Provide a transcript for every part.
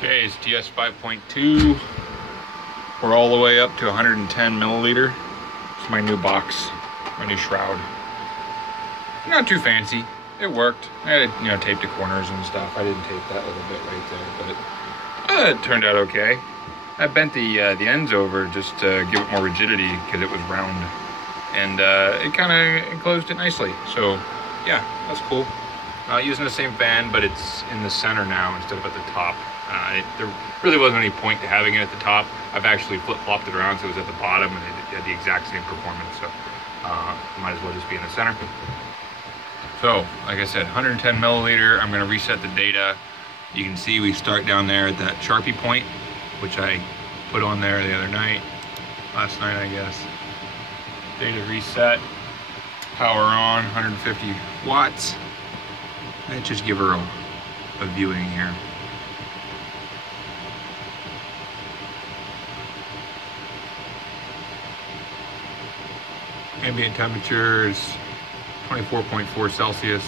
Okay, it's TS 5.2. We're all the way up to 110 milliliter. It's my new box, my new shroud. Not too fancy. It worked. I had taped the corners and stuff. I didn't tape that little bit right there, but it turned out okay. I bent the ends over just to give it more rigidity because it was round, and it kind of enclosed it nicely. So yeah, that's cool. Using the same fan, but it's in the center now instead of at the top. There really wasn't any point to having it at the top. I've actually flip-flopped it around so it was at the bottom and it had the exact same performance, so might as well just be in the center. So, like I said, 110 milliliter, I'm gonna reset the data. You can see we start down there at that Sharpie point, which I put on there the other night, last night I guess. Data reset, power on, 150 watts. Let's just give her a viewing here. Ambient temperature is 24.4 Celsius.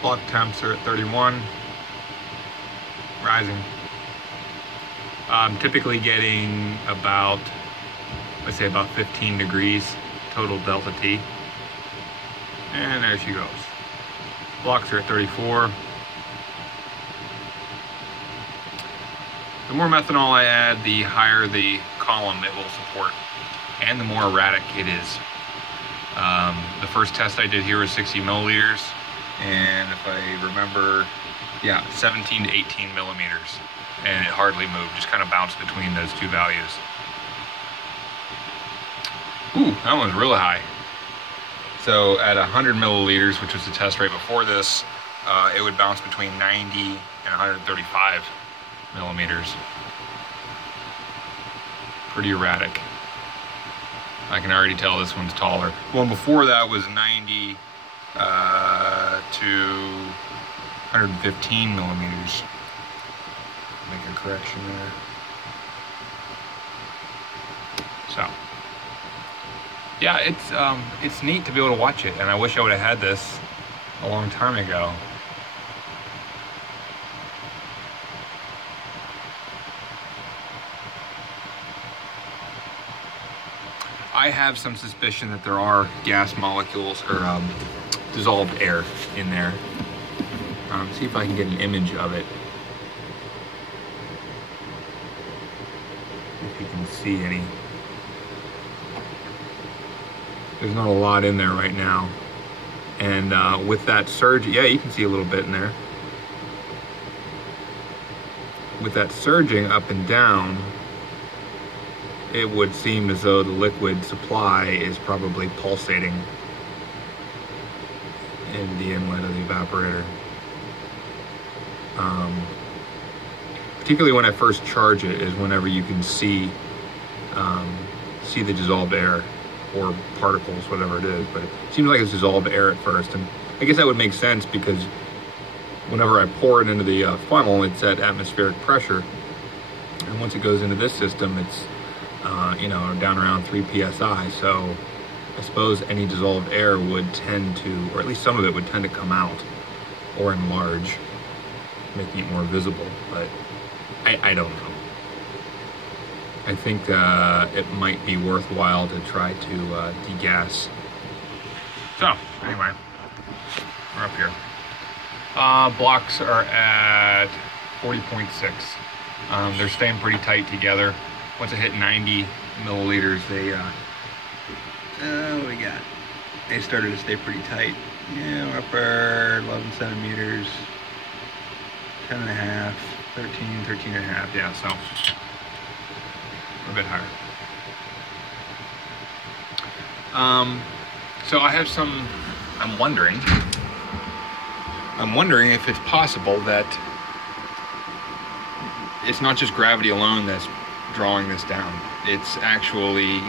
Clock temps are at 31, rising. I'm typically getting about, let's say about 15 degrees total delta T. And there she goes. Blocks are at 34. The more methanol I add, the higher the column it will support, and the more erratic it is. The first test I did here was 60 milliliters, and if I remember, yeah, 17 to 18 millimeters, and it hardly moved, just kind of bounced between those two values. Ooh, that one's really high. So at 100 milliliters, which was the test rate before this, it would bounce between 90 and 135 millimeters. Pretty erratic. I can already tell this one's taller. One before that was 90 to 115 millimeters. Make a correction there. So, yeah, it's neat to be able to watch it, and I wish I would have had this a long time ago. I have some suspicion that there are gas molecules or dissolved air in there. See if I can get an image of it. If you can see any. There's not a lot in there right now. And with that surge, yeah, you can see a little bit in there. With that surging up and down, it would seem as though the liquid supply is probably pulsating in the inlet of the evaporator. Particularly when I first charge it is whenever you can see the dissolved air or particles, whatever it is, but it seems like it's dissolved air at first. And I guess that would make sense because whenever I pour it into the funnel, it's at atmospheric pressure. And once it goes into this system, it's down around 3 psi. So I suppose any dissolved air would tend to, or at least some of it would tend to come out or enlarge, making it more visible. But I don't know. I think it might be worthwhile to try to degas. So anyway, we're up here. Blocks are at 40.6. They're staying pretty tight together. Once I hit 90 milliliters, they started to stay pretty tight. Yeah, we're up there 11 centimeters, 10 and a half, 13 and a half. Yeah, so we're a bit higher. So I have some, I'm wondering if it's possible that it's not just gravity alone that's drawing this down. It's actually,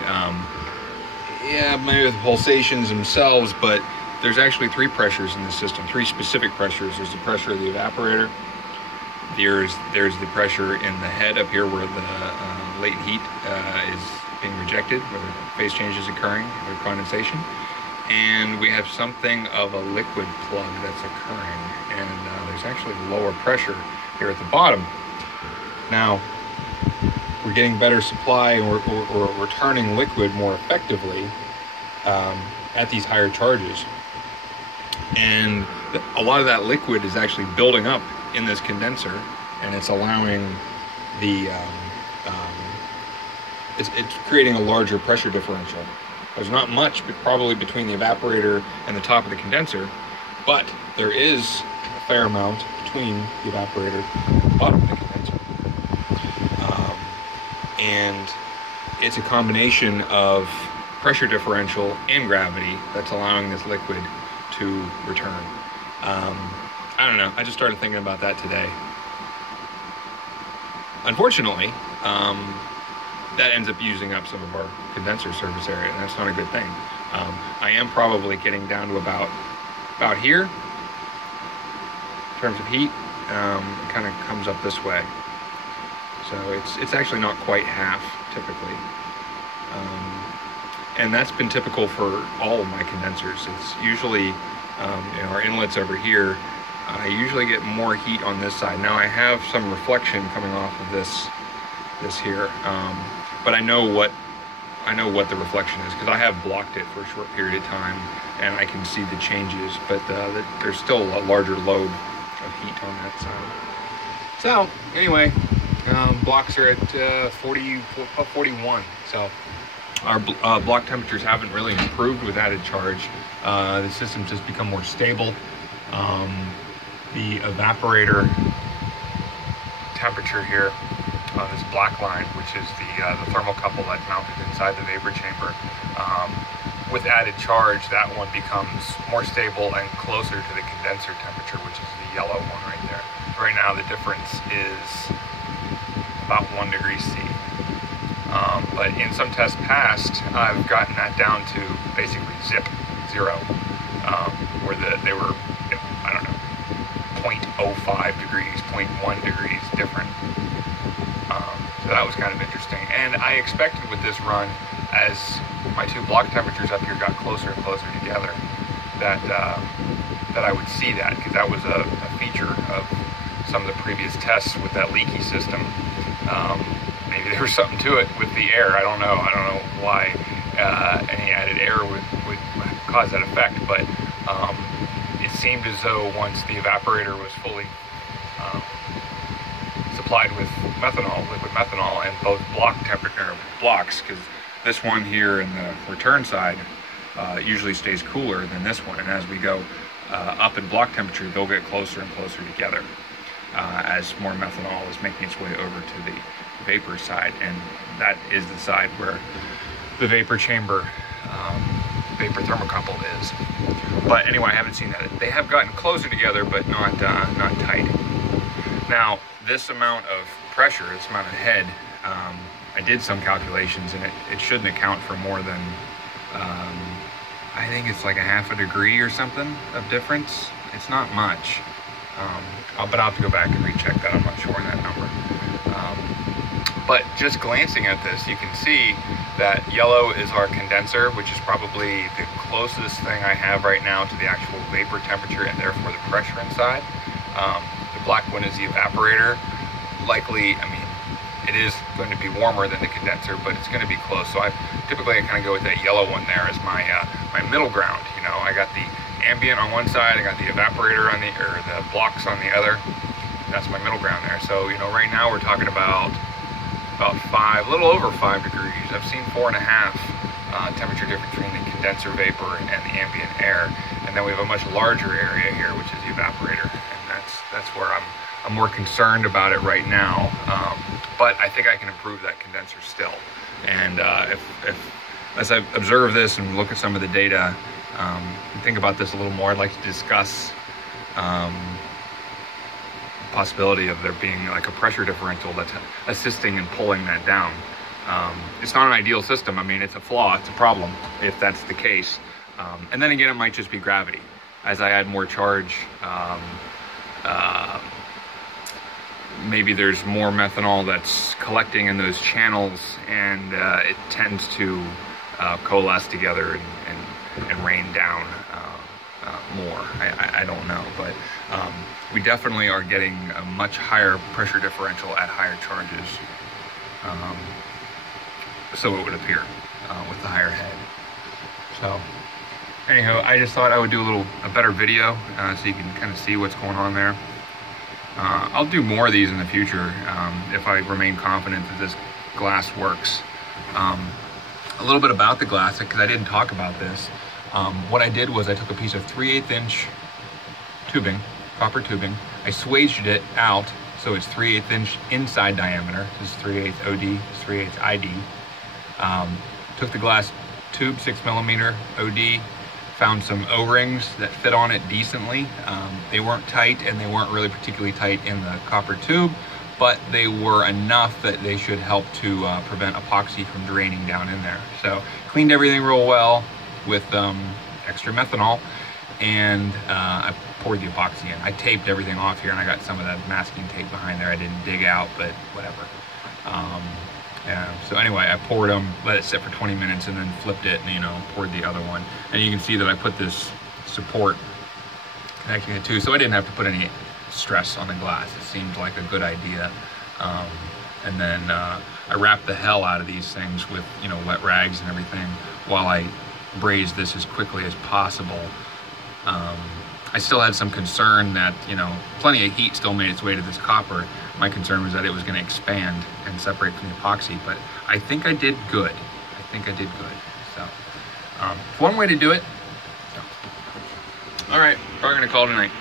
maybe the pulsations themselves, but there's actually 3 pressures in the system, 3 specific pressures. There's the pressure of the evaporator. There's the pressure in the head up here where the latent heat is being rejected, where the phase change is occurring, or condensation. And we have something of a liquid plug that's occurring. And there's actually lower pressure here at the bottom. Now, we're getting better supply, and we're returning liquid more effectively at these higher charges. And a lot of that liquid is actually building up in this condenser, and it's allowing the, it's creating a larger pressure differential. There's not much, but probably between the evaporator and the top of the condenser, but there is a fair amount between the evaporator and the bottom of the condenser. And it's a combination of pressure differential and gravity that's allowing this liquid to return. I don't know, I just started thinking about that today. Unfortunately, that ends up using up some of our condenser surface area, and that's not a good thing. I am probably getting down to about here in terms of heat. It kind of comes up this way, so it's actually not quite half typically, and that's been typical for all of my condensers. It's usually our inlets over here. I usually get more heat on this side. Now I have some reflection coming off of this here, but I know what the reflection is because I have blocked it for a short period of time, and I can see the changes. But there's still a larger load of heat on that side. So anyway, blocks are at 41. So our block temperatures haven't really improved with added charge. The system's just become more stable. The evaporator temperature here on this black line, which is the thermocouple that's mounted inside the vapor chamber, with added charge, that one becomes more stable and closer to the condenser temperature, which is the yellow one right there. Right now the difference is about 1 degree C. But in some tests past, I've gotten that down to basically zero, where they were, I don't know, 0.05 degrees, 0.1 degrees different. So that was kind of interesting. And I expected with this run, as my two block temperatures up here got closer and closer together, that I would see that, because that was a feature of some of the previous tests with that leaky system. Maybe there was something to it with the air. I don't know why any added air would cause that effect, but it seemed as though once the evaporator was fully supplied with methanol, liquid methanol, and both blocks, because this one here in the return side usually stays cooler than this one, and as we go up in block temperature, they'll get closer and closer together as more methanol is making its way over to the vapor side, and that is the side where the vapor chamber vapor thermocouple is. But anyway, I haven't seen that. They have gotten closer together, but not tight. Now, this amount of pressure, this amount of head, I did some calculations, and it shouldn't account for more than I think it's like a half a degree or something of difference. It's not much, but I'll have to go back and recheck that. I'm not sure on that number. But just glancing at this, you can see that yellow is our condenser, which is probably the closest thing I have right now to the actual vapor temperature and therefore the pressure inside. The black one is the evaporator. Likely, I mean, it is going to be warmer than the condenser, but it's going to be close. So I typically kind of go with that yellow one there as my middle ground. You know, I got the ambient on one side, I got the evaporator on the blocks on the other. That's my middle ground there. So, you know, right now we're talking about 5, a little over 5 degrees. I've seen 4.5 temperature difference between the condenser vapor and the ambient air. And then we have a much larger area here, which is the evaporator. And that's where I'm more concerned about it right now. But I think I can improve that condenser still. And as I observe this and look at some of the data, think about this a little more, I'd like to discuss possibility of there being like a pressure differential that's assisting in pulling that down. It's not an ideal system. I mean, it's a flaw, it's a problem if that's the case. And then again, it might just be gravity. As I add more charge, maybe there's more methanol that's collecting in those channels, and it tends to coalesce together and rain down more. I don't know, but We definitely are getting a much higher pressure differential at higher charges. So it would appear with the higher head. So anyhow, I just thought I would do a better video so you can kind of see what's going on there. I'll do more of these in the future if I remain confident that this glass works. A little bit about the glass, because I didn't talk about this. What I did was I took a piece of 3/8 inch tubing, copper tubing. I swaged it out so it's 3/8 inch inside diameter. This is 3/8 OD, this is 3/8 ID. Took the glass tube, 6mm OD, found some O-rings that fit on it decently. They weren't tight, and they weren't really particularly tight in the copper tube, but they were enough that they should help to prevent epoxy from draining down in there. So cleaned everything real well with extra methanol, and I poured the epoxy in. I taped everything off here, and I got some of that masking tape behind there I didn't dig out, but whatever. So anyway, I poured them, let it sit for 20 minutes, and then flipped it, and, you know, poured the other one. And you can see that I put this support connecting it too, so I didn't have to put any stress on the glass. It seemed like a good idea. And then I wrapped the hell out of these things with, you know, wet rags and everything while I braised this as quickly as possible. I still had some concern that, you know, plenty of heat still made its way to this copper. My concern was that it was going to expand and separate from the epoxy, but I think I did good. So, one way to do it. So. All right, probably going to call it a night.